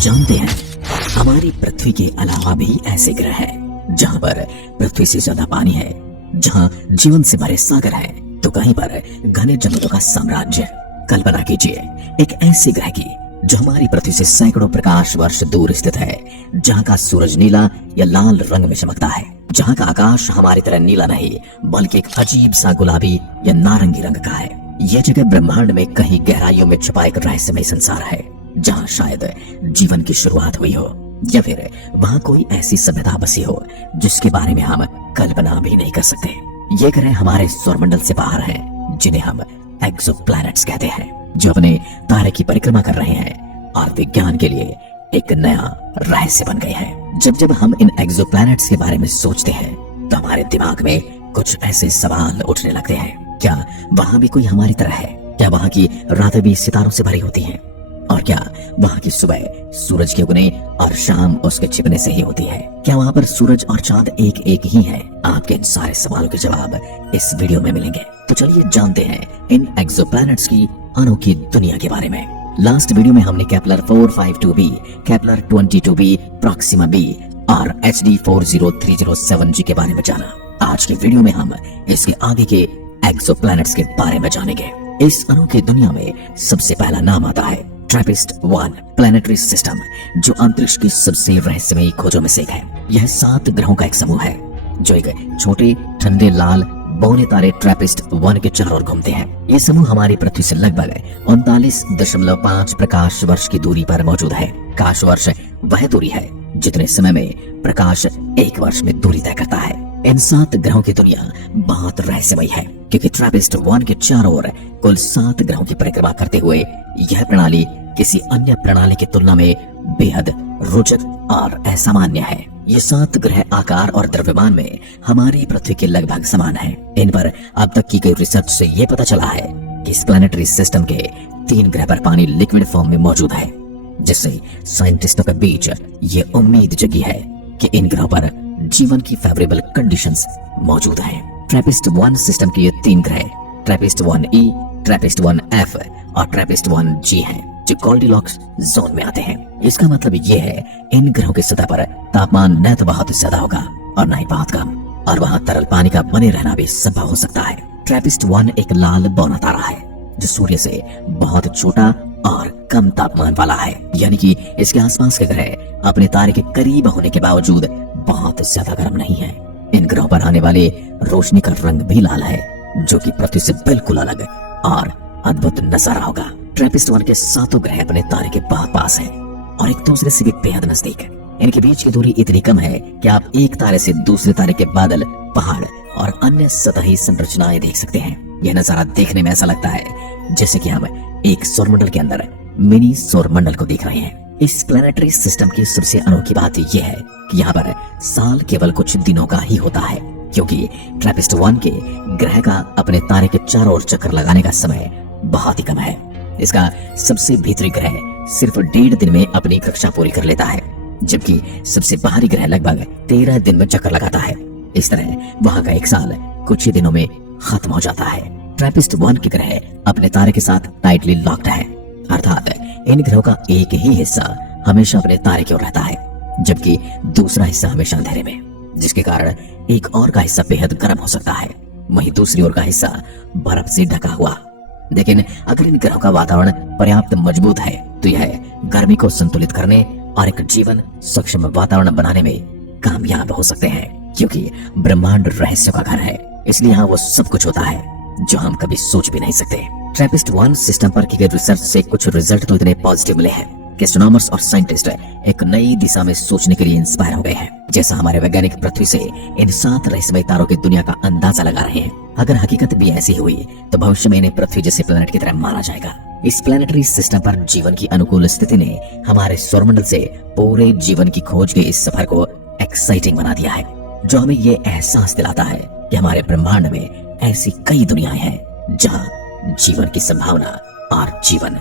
जानते हैं, हमारी पृथ्वी के अलावा भी ऐसे ग्रह हैं जहां पर पृथ्वी से ज्यादा पानी है, जहां जीवन से भरे सागर है, तो कहीं पर घने जंगलों का साम्राज्य। कल्पना कीजिए एक ऐसे ग्रह की जो हमारी पृथ्वी से सैकड़ों प्रकाश वर्ष दूर स्थित है, जहां का सूरज नीला या लाल रंग में चमकता है, जहां का आकाश हमारी तरह नीला नहीं बल्कि एक अजीब सा गुलाबी या नारंगी रंग का है। यह जगह ब्रह्मांड में कहीं गहराइयों में छुपा एक रहस्यमय संसार है, जहां शायद जीवन की शुरुआत हुई हो, या फिर वहां कोई ऐसी सभ्यता बसी हो जिसके बारे में हम कल्पना भी नहीं कर सकते। ये ग्रह हमारे सौरमंडल से बाहर हैं, जिन्हें हम एक्सोप्लैनेट्स कहते हैं, जो अपने तारे की परिक्रमा कर रहे हैं और विज्ञान के लिए एक नया रहस्य बन गए हैं। जब जब हम इन एक्सोप्लैनेट्स के बारे में सोचते हैं तो हमारे दिमाग में कुछ ऐसे सवाल उठने लगते हैं। क्या वहां भी कोई हमारी तरह है? क्या वहां की रातें भी सितारों से भरी होती हैं? और क्या वहां की सुबह सूरज के उगने और शाम उसके छिपने से ही होती है? क्या वहां पर सूरज और चांद एक एक ही है? आपके इन सारे सवालों के जवाब इस वीडियो में मिलेंगे। तो चलिए जानते हैं इन एक्सोप्लैनेट्स की अनोखी दुनिया के बारे में। लास्ट वीडियो में हमने Kepler 452b, Kepler 22b, Proxima b और HD 40307g के बारे में जाना। आज के वीडियो में हम इसके आगे के एक्सोप्लैनेट्स के बारे में जानेंगे। इस अनोखी दुनिया में सबसे पहला नाम आता है ट्रैपिस्ट-1 प्लैनेटरी सिस्टम, जो अंतरिक्ष की सबसे रहस्यमयी खोजों में से एक है। यह 7 ग्रहों का एक समूह है जो एक छोटे ठंडे लाल बौने तारे ट्रैपिस्ट-1 के चारों ओर घूमते हैं। ये समूह हमारी पृथ्वी से लगभग 39.5 प्रकाश वर्ष की दूरी पर मौजूद है। प्रकाश वर्ष वह दूरी है जितने समय में प्रकाश एक वर्ष में दूरी तय करता है। इन 7 ग्रहों की दुनिया बहुत रहस्यमयी है, क्योंकि ट्रैपिस्ट-1 के चारों ओर कुल 7 ग्रहों की परिक्रमा करते हुए यह प्रणाली किसी अन्य प्रणाली की तुलना में बेहद रोचक और असामान्य है। ये 7 ग्रह आकार और द्रव्यमान में हमारी पृथ्वी के लगभग समान हैं। इन पर अब तक की गई रिसर्च से ये पता चला है कि इस प्लैनेटरी सिस्टम के 3 ग्रह पर पानी लिक्विड फॉर्म में मौजूद है, जिससे साइंटिस्टों के बीच ये उम्मीद जगी है कि इन ग्रहों पर जीवन की फेवरेबल कंडीशंस मौजूद हैं। ट्रैपिस्ट-1 सिस्टम के ये 3 ग्रह ट्रैपिस्ट-1e, ट्रैपिस्ट-1f और ट्रैपिस्ट-1g हैं, जो गोल्डीलॉक्स जोन में आते हैं। इसका मतलब ये है इन ग्रहों की सतह पर तापमान न तो बहुत ज्यादा होगा और न ही बहुत कम, और वहां तरल पानी का बने रहना भी संभव हो सकता है। ट्रैपिस्ट-1 एक लाल बौना तारा है जो सूर्य से बहुत छोटा और कम तापमान वाला है, यानी कि इसके आसपास के ग्रह अपने तारे के करीब होने के बावजूद बहुत ज्यादा गर्म नहीं है। इन ग्रहों पर आने वाले रोशनी का रंग भी लाल है, जो कि पृथ्वी से बिल्कुल अलग और अद्भुत नजारा होगा। ट्रैपिस्ट-1 के 7 ग्रह अपने तारे के बहुत पास हैं और एक दूसरे से भी बेहद नजदीक है। इनके बीच की दूरी इतनी कम है कि आप एक तारे से दूसरे तारे के बादल, पहाड़ और अन्य सतही संरचनाएं देख सकते हैं। यह नजारा देखने में ऐसा लगता है जैसे कि हम एक सौरमंडल के अंदर मिनी सौरमंडल को देख रहे हैं। इस प्लैनेटरी सिस्टम की सबसे अनोखी बात यह है कि यहाँ पर साल केवल कुछ दिनों का ही होता है, क्योंकि ट्रैपिस्ट-1 के ग्रह का अपने तारे के चारों ओर चक्कर लगाने का समय बहुत ही कम है। इसका सबसे भीतरी ग्रह सिर्फ 1.5 दिन में अपनी कक्षा पूरी कर लेता है, जबकि सबसे बाहरी ग्रह लगभग 13 दिन में चक्कर लगाता है। इस तरह वहां का एक साल कुछ ही दिनों में खत्म हो जाता है। ट्रैपिस्ट-1 के ग्रह अपने तारे के साथ टाइटली लॉक्ड है, अर्थात इन ग्रहों का एक ही हिस्सा हमेशा अपने तारे की ओर रहता है, जबकि दूसरा हिस्सा हमेशा अंधेरे में, जिसके कारण एक और का हिस्सा बेहद गर्म हो सकता है, वहीं दूसरी ओर का हिस्सा बर्फ से ढका हुआ। लेकिन अगर इन ग्रहों का वातावरण पर्याप्त मजबूत है तो यह गर्मी को संतुलित करने और एक जीवन सक्षम वातावरण बनाने में कामयाब हो सकते हैं, क्योंकि ब्रह्मांड रहस्यों का घर है, इसलिए यहाँ वो सब कुछ होता है जो हम कभी सोच भी नहीं सकते। ट्रैपिस्ट-1 सिस्टम पर की गई रिसर्च से कुछ रिजल्ट तो इतने पॉजिटिव मिले हैं कि एस्ट्रोनॉमर्स और साइंटिस्ट एक नई दिशा में सोचने के लिए इंस्पायर हो गए हैं। जैसा हमारे वैज्ञानिक पृथ्वी से इन 7 रहस्यमय तारों की दुनिया का अंदाजा लगा रहे हैं, अगर हकीकत भी ऐसी हुई तो भविष्य में इन्हें पृथ्वी जैसे प्लैनेट की तरह माना जाएगा। इस प्लैनेटरी सिस्टम पर जीवन की अनुकूल स्थिति ने हमारे सौरमंडल से पूरे जीवन की खोज के इस सफर को एक्साइटिंग बना दिया है, जो हमें ये एहसास दिलाता है कि हमारे ब्रह्मांड में ऐसी कई दुनियाएं हैं जहां जीवन की संभावना और जीवन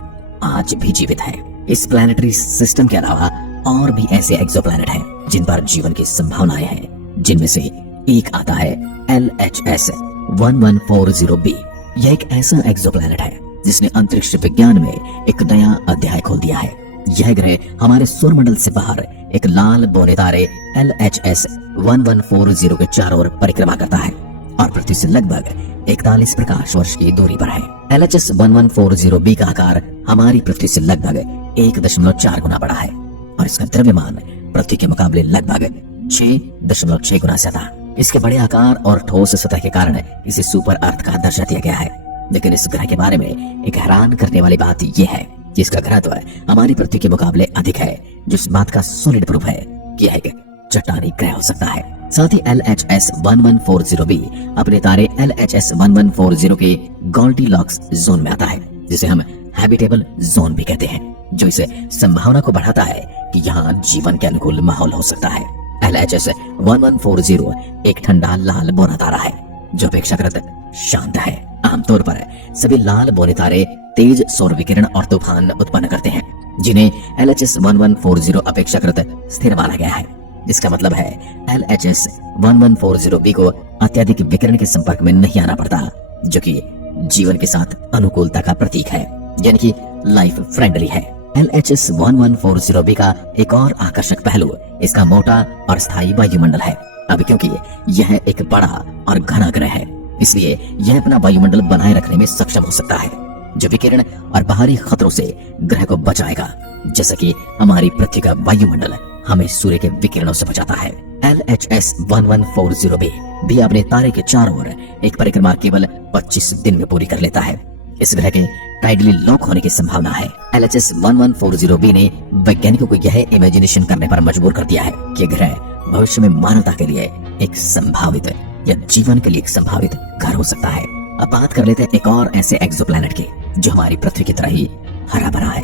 आज भी जीवित है। इस प्लैनेटरी सिस्टम के अलावा और भी ऐसे एक्सोप्लैनेट हैं जिन पर जीवन की संभावनाएं हैं, जिनमें से एक आता है LHS 1140b। यह एक ऐसा एक्सोप्लैनेट है जिसने अंतरिक्ष विज्ञान में एक नया अध्याय खोल दिया है। यह ग्रह हमारे सौरमंडल से बाहर एक लाल बौने तारे LHS 1140 के चारों ओर परिक्रमा करता है और पृथ्वी से लगभग 41 प्रकाश वर्ष की दूरी पर है। LHS 1140b का आकार हमारी पृथ्वी से लगभग 1.4 गुना बड़ा है और इसका द्रव्यमान पृथ्वी के मुकाबले लगभग 6.6 गुना ज्यादा। इसके बड़े आकार और ठोस सतह के कारण इसे सुपर अर्थ का दर्जा दिया गया है। लेकिन इस ग्रह के बारे में एक हैरान करने वाली बात यह है कि इसका घनत्व हमारी पृथ्वी के मुकाबले अधिक है, जिस बात का सॉलिड प्रूफ है कि यह एक चट्टानी ग्रह हो सकता है। साथ ही LHS 1140b अपने तारे LHS 1140 के गोल्डीलॉक्स जोन में आता है, जिसे हम हैबिटेबल जोन भी कहते हैं, जो इसे संभावना को बढ़ाता है कि यहाँ जीवन के अनुकूल माहौल हो सकता है। LHS 1140 एक ठंडा लाल बौना तारा है जो अपेक्षाकृत शांत है। आमतौर पर सभी लाल बौने तारे तेज सौर विकिरण और तूफान उत्पन्न करते हैं, जिन्हें LHS 1140 अपेक्षाकृत स्थिर माना गया है। इसका मतलब है LHS 1140b को अत्यधिक विकिरण के संपर्क में नहीं आना पड़ता, जो कि जीवन के साथ अनुकूलता का प्रतीक है, यानी कि लाइफ फ्रेंडली है। LHS 1140b का एक और आकर्षक पहलू इसका मोटा और स्थायी वायुमंडल है। अब क्योंकि यह एक बड़ा और घना ग्रह है, इसलिए यह अपना वायुमंडल बनाए रखने में सक्षम हो सकता है, जो विकिरण और बाहरी खतरों से ग्रह को बचाएगा, जैसा कि हमारी पृथ्वी का वायुमंडल हमें सूर्य के विकिरणों से बचाता है। LHS 1140b भी अपने तारे के चारों ओर एक परिक्रमा केवल 25 दिन में पूरी कर लेता है। इस ग्रह के टाइडली लॉक होने की संभावना है। LHS 1140b ने वैज्ञानिकों को यह इमेजिनेशन करने पर मजबूर कर दिया है कि ग्रह भविष्य में मानवता के लिए एक संभावित या जीवन के लिए एक संभावित घर हो सकता है। अब बात कर लेते हैं एक और ऐसे एक्सोप्लैनेट की जो हमारी पृथ्वी की तरह ही हरा भरा है।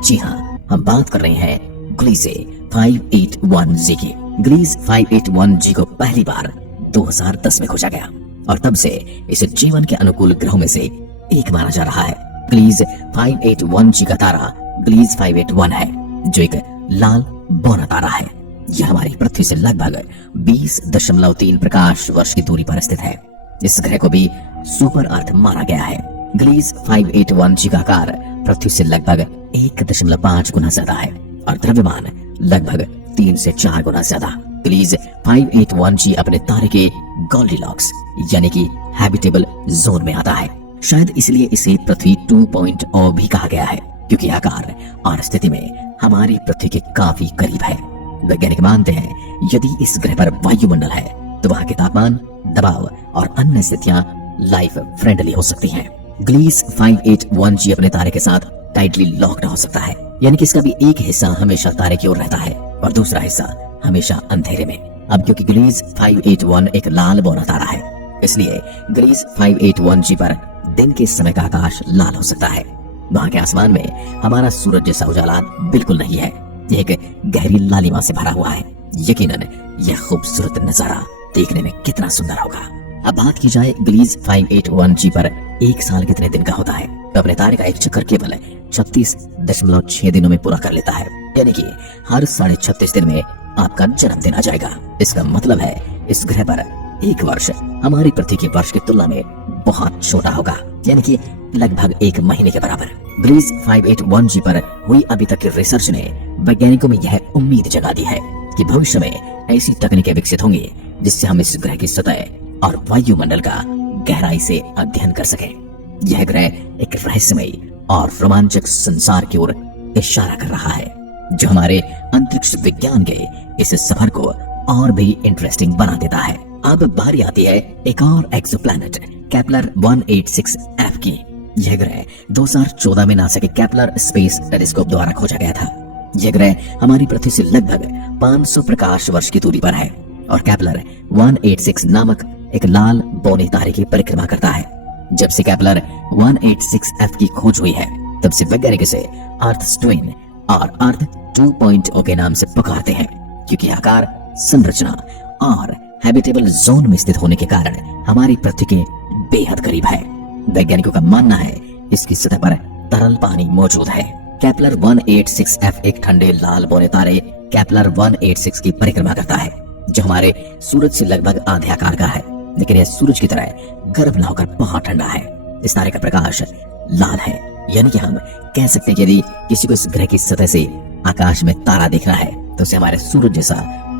जी हाँ, हम बात कर रहे हैं ग्लीसे 581g की। ग्लीस 581g को पहली बार 2010 में खोजा गया और तब से इसे जीवन के अनुकूल ग्रहों में से एक माना जा रहा है। ग्लीस 581g का तारा ग्लीस 581 है, जो एक लाल बौना तारा है। यह हमारी पृथ्वी से लगभग 20.3 प्रकाश वर्ष की दूरी पर स्थित है। इस ग्रह को भी सुपर अर्थ माना गया है। ग्लीस 581g का आकार पृथ्वी से लगभग 1.5 गुना ज्यादा है और द्रव्यमान लगभग 3 से 4 गुना ज्यादा। ग्लीस 581g अपने तारे के गोल्डीलॉक्स यानी कि हैबिटेबल जोन में आता है। शायद इसलिए इसे पृथ्वी 2.0 भी कहा गया है, क्योंकि आकार और स्थिति में हमारी पृथ्वी के काफी करीब है। वैज्ञानिक मानते हैं यदि इस ग्रह पर वायुमंडल है तो वहां के तापमान, दबाव और अन्य स्थितियां लाइफ फ्रेंडली हो सकती हैं। ग्लीस 581g अपने तारे के साथ टाइटली लॉक्ड हो सकता है, यानी कि इसका भी एक हिस्सा हमेशा तारे की ओर रहता है और दूसरा हिस्सा हमेशा अंधेरे में। अब क्योंकि ग्लीस 581 एक लाल बौना तारा है, इसलिए ग्लीस 581g पर दिन के समय का आकाश लाल हो सकता है। वहां के आसमान में हमारा सूरज जैसा उजाला बिल्कुल नहीं है, यह एक गहरी लालिमा से भरा हुआ है। यकीनन यह खूबसूरत नजारा देखने में कितना सुंदर होगा। अब बात की जाए ग्लीस 581g पर एक साल कितने दिन का होता है, तो अपने तारे का एक चक्कर केवल 36.6 दिनों में पूरा कर लेता है, यानी कि हर 36.5 दिन में आपका जन्मदिन आ जाएगा। इसका मतलब है इस ग्रह पर एक वर्ष हमारी पृथ्वी के वर्ष की तुलना में बहुत छोटा होगा, यानी कि लगभग एक महीने के बराबर। ग्लीस 581g पर हुई अभी तक की रिसर्च ने वैज्ञानिकों में यह उम्मीद जगा दी है कि भविष्य में ऐसी तकनीकें विकसित होंगी जिससे हम इस ग्रह की सतह और वायुमंडल का गहराई से अध्ययन कर सकें। यह ग्रह एक रहस्यमयी और रोमांचक संसार की ओर इशारा कर रहा है, जो हमारे अंतरिक्ष विज्ञान के इस सफर को और भी इंटरेस्टिंग बना देता है। अब बारी आती है एक और एक्सोप्लैनेट केपलर 186f की। यह ग्रह 2014 में नासा के केपलर स्पेस टेलीस्कोप द्वारा खोजा गया था। यह ग्रह हमारी पृथ्वी से लगभग 500 प्रकाश वर्ष की दूरी पर है और केपलर 186 नामक एक लाल बौने तारे की परिक्रमा करता है। जब से केपलर 186f की खोज हुई है, तब से वैज्ञानिक इसे अर्थ ट्विन और अर्थ 2.0 के नाम से पुकारते हैं, क्योंकि आकार, संरचना और हैबिटेबल जोन में स्थित होने के कारण हमारी पृथ्वी के बेहद करीब है। वैज्ञानिकों का मानना है इसकी सतह पर तरल पानी मौजूद है। केपलर 186f एक ठंडे लाल बौने तारे केपलर 186 की परिक्रमा करता है, जो हमारे सूरज से लगभग आधे आकार का है, लेकिन यह सूरज की तरह गर्म न होकर बहुत ठंडा है। इस तारे का प्रकाश लाल है यानी कि हम कह सकते हैं कि यदि किसी को इस ग्रह की सतह से आकाश में तारा दिख रहा है तो उसे हमारे सूरज जैसा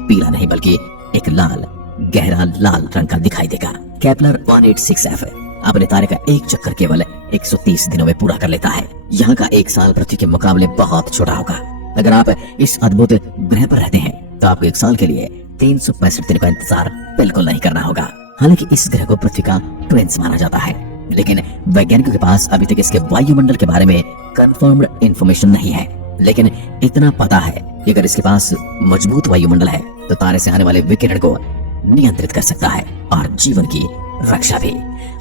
पीला नहीं बल्कि एक लाल, गहरा लाल रंग का दिखाई देगा। केपलर 186f अपने तारे का एक चक्कर केवल 130 दिनों में पूरा कर लेता है। यहाँ का एक साल पृथ्वी के मुकाबले बहुत छोटा होगा। अगर आप इस अद्भुत ग्रह पर रहते हैं तो आपको एक साल के लिए 365 दिन का इंतजार बिल्कुल नहीं करना होगा। हालांकि इस ग्रह को पृथ्वी का ट्विंस माना जाता है, लेकिन वैज्ञानिकों के पास अभी तक इसके वायुमंडल के बारे में कंफर्म्ड इंफॉर्मेशन नहीं है। लेकिन इतना पता है कि अगर इसके पास मजबूत वायुमंडल है तो तारे से आने वाले विकिरण को नियंत्रित कर सकता है और जीवन की रक्षा भी।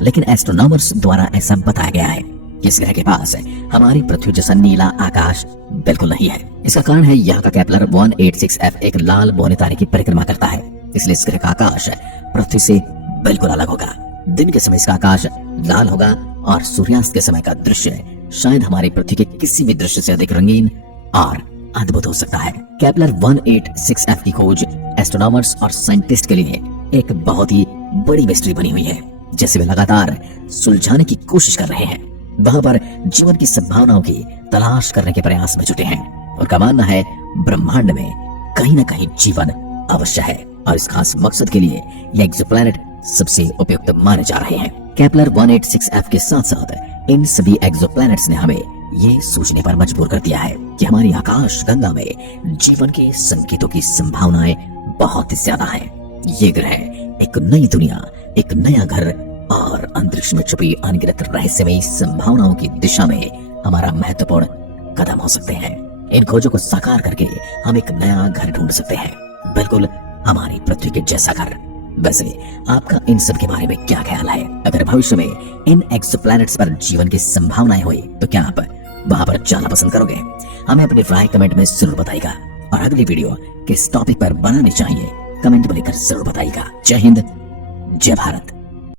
लेकिन एस्ट्रोनॉमर्स द्वारा ऐसा बताया गया है कि इस ग्रह के पास हमारी पृथ्वी जैसा नीला आकाश बिल्कुल नहीं है। इसका कारण है यहाँ का केपलर 186f एक लाल बौने तारे की परिक्रमा करता है, इसलिए इस ग्रह का आकाश पृथ्वी से बिल्कुल अलग होगा। दिन के समय इसका आकाश लाल होगा और सूर्यास्त के समय का दृश्य शायद हमारी पृथ्वी के किसी भी दृश्य से अधिक रंगीन और अद्भुत हो सकता है। केपलर 186f की खोज एस्ट्रोनॉमर्स और साइंटिस्ट के लिए एक बहुत ही बड़ी मिस्ट्री बनी हुई है, जिसे वे लगातार सुलझाने की कोशिश कर रहे हैं। वहां पर जीवन की संभावनाओं की तलाश करने के प्रयास में जुटे हैं। उनका मानना है ब्रह्मांड में कहीं न कहीं जीवन अवश्य है और इस खास मकसद के लिए ये एक्सोप्लैनेट सबसे उपयुक्त माने जा रहे हैं। केपलर 186f के साथ साथ इन सभी एक्सोप्लैनेट्स ने हमें ये सोचने पर मजबूर कर दिया है कि हमारी आकाश गंगा में जीवन के संकेतों की संभावनाएं बहुत ही ज्यादा हैं। ये ग्रह एक नई दुनिया, एक नया घर और अंतरिक्ष में छुपी अनगिनत रहस्यमयी संभावनाओं की दिशा में हमारा महत्वपूर्ण कदम हो सकते हैं। इन खोजों को साकार करके हम एक नया घर ढूंढ सकते हैं, बिल्कुल हमारी पृथ्वी के जैसा घर। वैसे आपका इन सब के बारे में क्या ख्याल है? अगर भविष्य में इन एक्सोप्लैनेट्स पर जीवन की संभावनाएं हुई तो क्या आप वहां पर जाना पसंद करोगे? हमें अपनी राय कमेंट में जरूर बताइएगा और अगली वीडियो किस टॉपिक पर बनानी चाहिए कमेंट में लिखकर जरूर बताइएगा। जय हिंद, जय भारत।